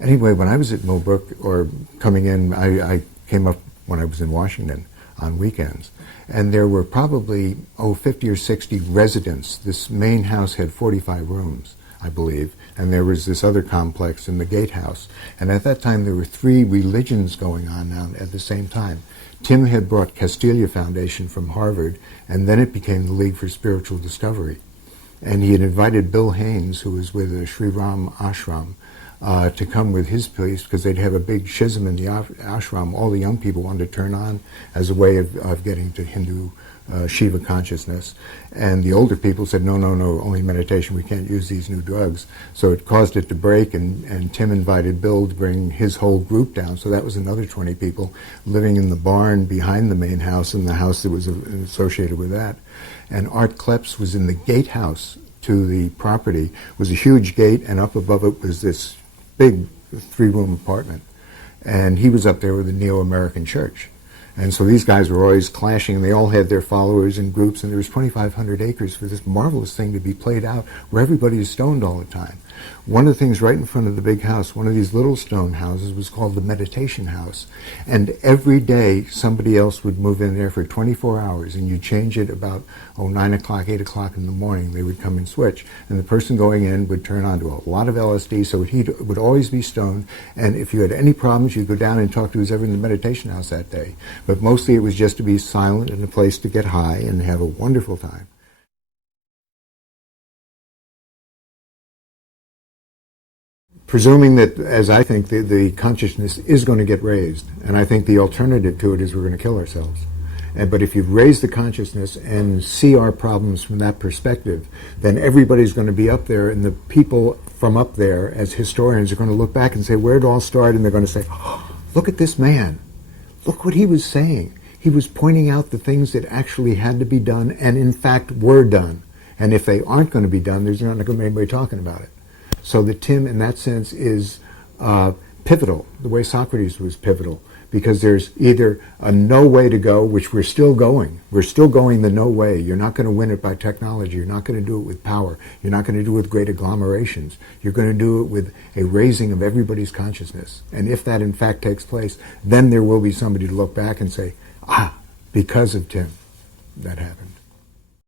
Anyway, when I was at Millbrook, or coming in, I came up when I was in Washington on weekends, and there were probably, 50 or 60 residents. This main house had 45 rooms, I believe, and there was this other complex in the gatehouse. And at that time, there were 3 religions going on now at the same time. Tim had brought Castilla Foundation from Harvard, and then it became the League for Spiritual Discovery. And he had invited Bill Haynes, who was with the Sri Ram Ashram, to come with his piece, because they'd have a big schism in the ashram. All the young people wanted to turn on as a way of getting to Hindu Shiva consciousness. And the older people said, no, no, no, only meditation, we can't use these new drugs. So it caused it to break, and Tim invited Bill to bring his whole group down. So that was another 20 people living in the barn behind the main house, and the house that was associated with that. And Art Kleps was in the gatehouse to the property. It was a huge gate, and up above it was this big 3-room apartment. And he was up there with the Neo-American Church. And so these guys were always clashing, and they all had their followers in groups, and there was 2,500 acres for this marvelous thing to be played out where everybody is stoned all the time. One of the things right in front of the big house, one of these little stone houses, was called the meditation house. And every day somebody else would move in there for 24 hours, and you change it about 9 o'clock, 8 o'clock in the morning. They would come and switch. And the person going in would turn on to a lot of LSD, so he would always be stoned. And if you had any problems, you'd go down and talk to whoever in the meditation house that day. But mostly it was just to be silent and a place to get high and have a wonderful time. Presuming that, as I think, the consciousness is going to get raised, and I think the alternative to it is we're going to kill ourselves. But if you raise the consciousness and see our problems from that perspective, then everybody's going to be up there, and the people from up there, as historians, are going to look back and say, where it all started, and they're going to say, oh, look at this man. Look what he was saying. He was pointing out the things that actually had to be done, and in fact were done. And if they aren't going to be done, there's not going to be anybody talking about it. So that Tim, in that sense, is pivotal, the way Socrates was pivotal, because there's either a no way to go, which we're still going. We're still going the no way. You're not going to win it by technology. You're not going to do it with power. You're not going to do it with great agglomerations. You're going to do it with a raising of everybody's consciousness. And if that, in fact, takes place, then there will be somebody to look back and say, because of Tim, that happened.